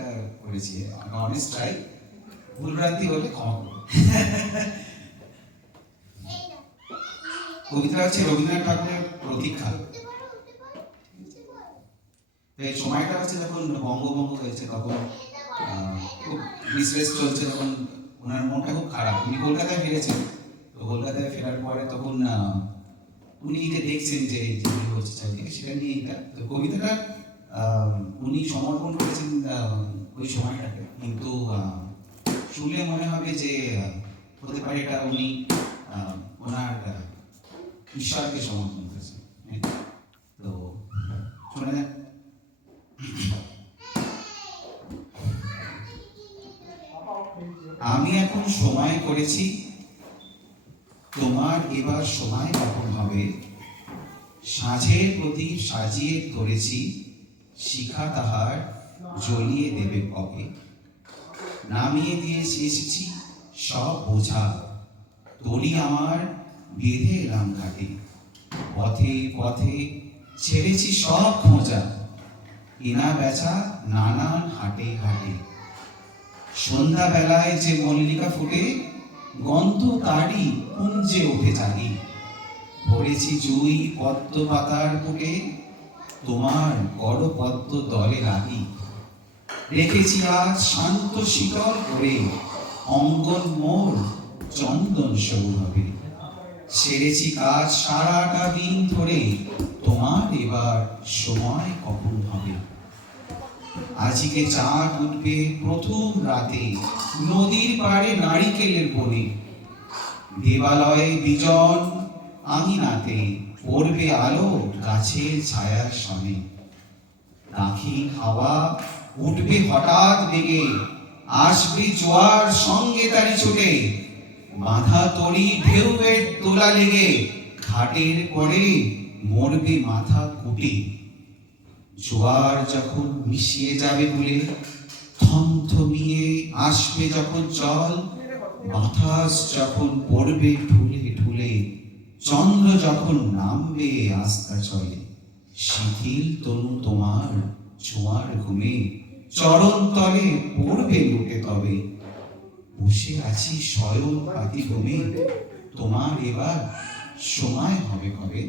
এটা করেছি, honest try, ভুলভ্রান্তি হলে ক্ষমা করো। কবিতা হচ্ছে রবীন্দ্রনাথ ঠাকুরের প্রতীক্ষা। এই সময়টা হচ্ছে যখন বঙ্গভঙ্গ হয়েছে, তখন খুব ডিস্ট্রেস চলছে, তখন ওনার মনটা খুব খারাপ। উনি কলকাতায় ফিরেছেন, তো কলকাতায় ফেরার পরে তখন উনি যে দেখছেন যে হচ্ছে চারিদিকে, সেটা নিয়ে এটা তো কবিতাটা উনি সমর্পণ করেছেন ওই সময়টাকে। কিন্তু শুনলে মনে হবে যে হতে পারে এটা উনি ওনার ঈশ্বরকে সমর্পণ করেছেন। তো শোনা যাক। আমি এখন সময় করেছি, তোমার এবার সময় কখন হবে। সাঁঝের প্রদীপ সাজিয়ে ধরেছি, শিখা তাহার জ্বলিয়ে দেবে কবে। নামিয়ে দিয়ে এসেছি সব বোঝা, তরি আমার বেঁধে এলাম ঘাটে। পথে পথে ছেড়েছি সব খোঁজা, কেনা বেচা নানান হাটে ঘাটে। সন্ধ্যা বেলায় যে মল্লিকা ফুটে, গন্ধ তারই কুঞ্জে ওঠে জাগি। ভরেছি জুই পদ্ম পাতার বুকে, তোমার বড় পদ্ম দলে লাগি। রেখেছি আজ শান্ত শীতল করে, অঙ্গন মোর চন্দন সৌরভে। সেরেছি কাজ সারাটা দিন ধরে, তোমার এবার সময় কখন হবে। আজকে চাঁদ উঠবে প্রথম রাতে, নদীর পাড়ে নারিকেলের বনে। দেবালয়ে বিজন আঙিনাতে, পড়বে আলো গাছের ছায়ার সনে। দাক্ষিণ হাওয়া উঠবে হঠাৎ বেগে, আসবে জোয়ার সঙ্গে তারি ছুটে। বাঁধা তরি ঢেউয়ের তোলা লেগে, ঘাটের পরে মরবে মাথা কুটে। জোয়ার যখন মিশিয়ে যাবে ভুলে, থমথমিয়ে আসবে যখন জল। বাতাস যখন পড়বে ঢুলে ঢুলে, চন্দ্র যখন নামবে আস্তা চলে। শিথিল তনু তোমার ছোঁয়ার ঘুমে, চরণ তলে পড়বে লুটে তবে। বসে আছি শয়ন পাতি ঘুমে, তোমার এবার সময় হবে কবে।